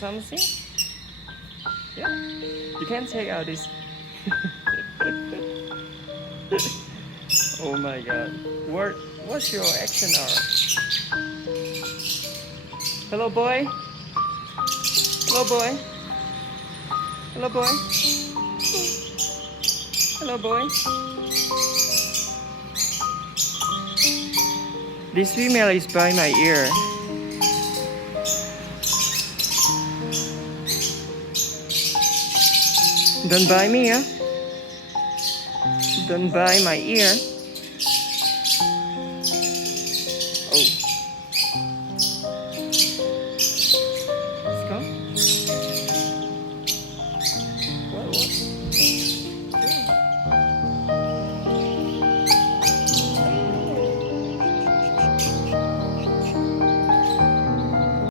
something? Yeah, you can take out this. Oh my god. What's your action hour? Hello boy. Hello boy. Hello boy. Hello boy. This female is by my ear. Don't bite me, yeah? Don't bite my ear. Oh. Let's go.